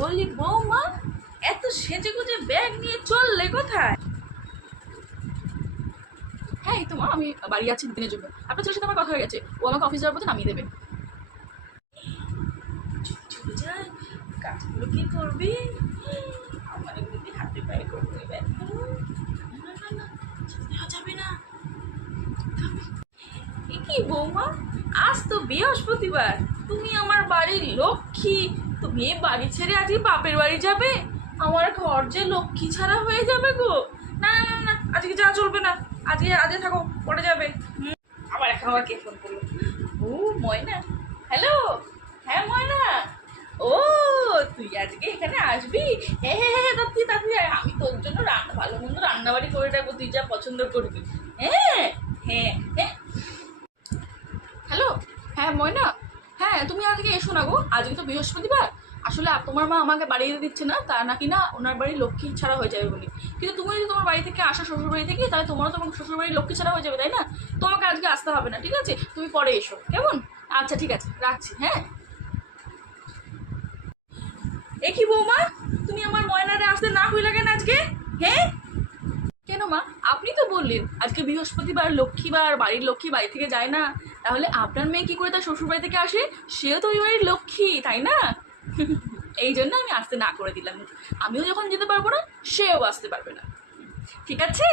বলি বৌমা, এত সেজে গুজে ব্যাগ নিয়ে চললে কোথায়? হ্যাঁ এই তো মা, আমি বাড়ি আছি দিনের জন্য। আপনার ছেলের সাথে আমার কথা হয়ে গেছে, ও আমাকে অফিস যাওয়ার পথে নামিয়ে দেবে। চলে যায়, কাজগুলো কি করবি? আমার এগুলো দিয়ে হাতে পায়ে করতে ব্যথা। না না না, দেওয়া যাবে না। এ কি বৌমা, আজ তো বৃহস্পতিবার, তুমি আমার বাড়ির লক্ষ্মী, তুমি বাড়ি ছেড়ে আজকে বাপের বাড়ি যাবে? আমার ঘর যে লক্ষ্মী ছাড়া হয়ে যাবে গো। না না না, আজকে যা চলবে না, আজকে আজকে থাকো, পরে যাবে। আবার কে ফোন করলো? ও ময়না, হ্যালো। হ্যাঁ ময়না, ও তুই আজকে এখানে আসবি? হ্যাঁ হ্যাঁ হ্যাঁ, তাড়াতাড়ি তাড়াতাড়ি আয়। আমি তোর জন্য ভালো মন্দ রান্নাবাড়ি করে রাখবো, তুই যা পছন্দ করবি। হ্যাঁ হ্যাঁ হ্যাঁ। হ্যালো, হ্যাঁ ময়না, হ্যাঁ তুমি আজকে এসো না গো, আজকে তো বৃহস্পতিবার। আসলে তোমার মা আমাকে বাড়ি যেতে দিচ্ছে না, তা নাকি না ওনার বাড়ি লক্ষ্মী ছাড়া হয়ে যাবে বলে। কিন্তু তুমি যদি তোমার বাড়ি থেকে আসো শ্বশুর বাড়ি থেকে, তাহলে তোমারও তোমার শ্বশুর বাড়ি লক্ষ্মী ছাড়া হয়ে যাবে, তাই না? তোমাকে আজকে আসতে হবে না, ঠিক আছে? তুমি পরে এসো, কেমন? আচ্ছা ঠিক আছে, রাখছি, হ্যাঁ। এ কি বৌমা, তুমি আমার ময়নারে আসতে না হইলা কেন আজকে? হ্যাঁ কেন মা, আপনি তো বললেন আজকে বৃহস্পতিবার, লক্ষ্মীবার, বাড়ির লক্ষ্মী বাড়ি থেকে যায় না, তাহলে আপনার মেয়ে কি করে তার শ্বশুর বাড়ি থেকে আসে? সেও তো ওই বাড়ির লক্ষ্মী, তাই না? এই জন্য আমি আসতে না করে দিলাম। আমিও যখন যেতে পারবো না, সেও আসতে পারবে না, ঠিক আছে?